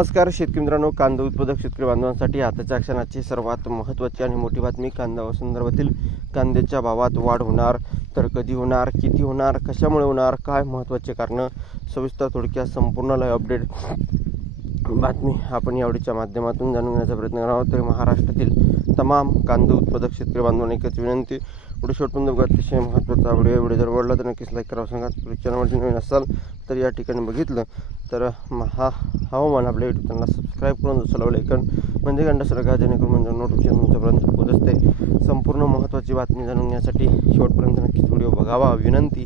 नमस्कार शेतकरी मित्रांनो, कांदा उत्पादक शेतकरी बांधवांसाठी आताच्या क्षणाची सर्वात महत्त्वाची आणि मोठी बातमी. कांदा संदर्भातील कांद्याच्या भावात वाढ होणार तर कधी होणार, किती होणार, कशामुळे होणार, काय महत्त्वाचे कारण, सविस्तर थोडक्यात संपूर्ण लाईव्ह अपडेट बातमी आपण यावडीच्या माध्यमातून जाणून घेण्याचा प्रयत्न करणार आहोत. तर महाराष्ट्रातील तमाम कांदा उत्पादक शेतकरी बांधवांना एकच विनंती, व्हिडिओ शेवटपर्यंत बघा. अतिशय महत्त्वाचा व्हिडिओ जर आवडला तर नक्कीच लाईक करा. सांगा चॅनलवरती नवीन असाल तर या ठिकाणी बघितलं तर हवामान आपल्या यूट्यूब चॅनलला सबस्क्राईब करून दुसरं ऐकन म्हणजे घंटा सरकार, जेणेकरून म्हणजे नोटिफिकेशन तुमच्यापर्यंत पोहोचत असते. संपूर्ण महत्त्वाची बातमी जाणून घेण्यासाठी शेवटपर्यंत नक्कीच व्हिडिओ बघावा विनंती.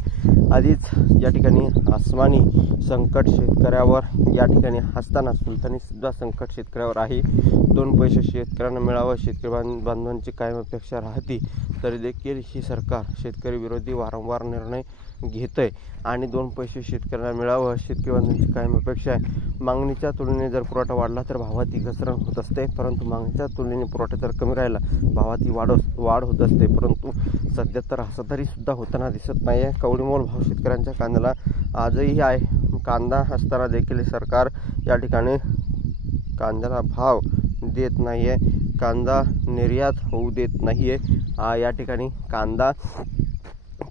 आधीच या ठिकाणी आसमानी संकट शेतकऱ्यावर या ठिकाणी असताना सुलतानी सुद्धा संकट शेतकऱ्यावर आहे. 2 पैसे शेतकऱ्यांना मिळावं शेतकरी बांधवांची कायम अपेक्षा राहती, तरी देखील ही सरकार शेतकरी विरोधी वारंवार निर्णय घेत आहे आणि 2 पैसे शेतकऱ्यांना मिळावं शेतकरी बांधवांची कायम अपेक्षा आहे. मागणीच्या तुलनेने जर पुरवठा वाढला तर भावात घसरण होत असते, परंतु मागणीच्या तुलनेने पुरवठा जर कमी राहिला भावात वाढ होत असते. परंतु सध्या तर असं तरीसुद्धा होताना दिसत नाही आहे. कवडीमोल भाव शेतकऱ्यांच्या कांद्याला आजही आहे. कांदा असताना देखील सरकार या ठिकाणी कांद्याला भाव देत नाही आहे, कांदा निर्यात होऊ देत नाही आहे. या ठिकाणी कांदा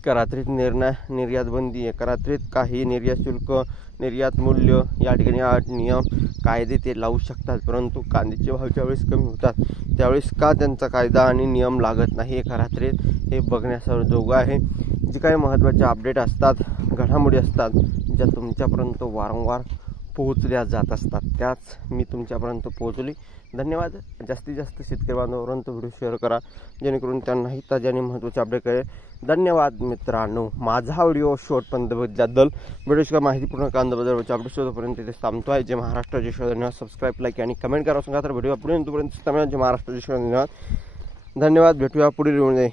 करात्रित निर्यात बंदी आहे. करात्रित काही निर्यात शुल्क, निर्यात मूल्य या ठिकाणी नियम कायदे ते लावू शकतात, परंतु कांद्याचे भाव ज्यावेळेस कमी होतात त्यावेळेस का त्यांचा कायदा आणि नियम लागत नाही करात्रित, हे बघण्याजोगं आहे. जे काही महत्त्वाचे अपडेट असतात, घडामोडी असतात, ज्या तुमच्यापर्यंत वारंवार पोहोचल्या जात असतात, त्याच मी तुमच्यापर्यंत पोहोचली. धन्यवाद. जास्तीत जास्त शेतकरी बांधवांपर्यंत व्हिडिओ शेअर करा, जेणेकरून त्यांनाही ताजे आणि महत्त्वाचे अपडेट कळेल. धन्यवाद मित्रांनो. माझा व्हिडिओ शेवटपर्यंत बघितल्याबद्दल. व्हिडिओची माहितीपूर्ण कांदा बाजाराचे अपडेट शोधपर्यंत इथे थांबतो आहे. जे महाराष्ट्राचे शोधण्यात सबस्क्राईब, लाईक आणि कमेंट करा. सांगा तर व्हिडिओ पुढे महाराष्ट्राचे शोधण्यात धन्यवाद. भेटूया पुढील व्हिडिओ.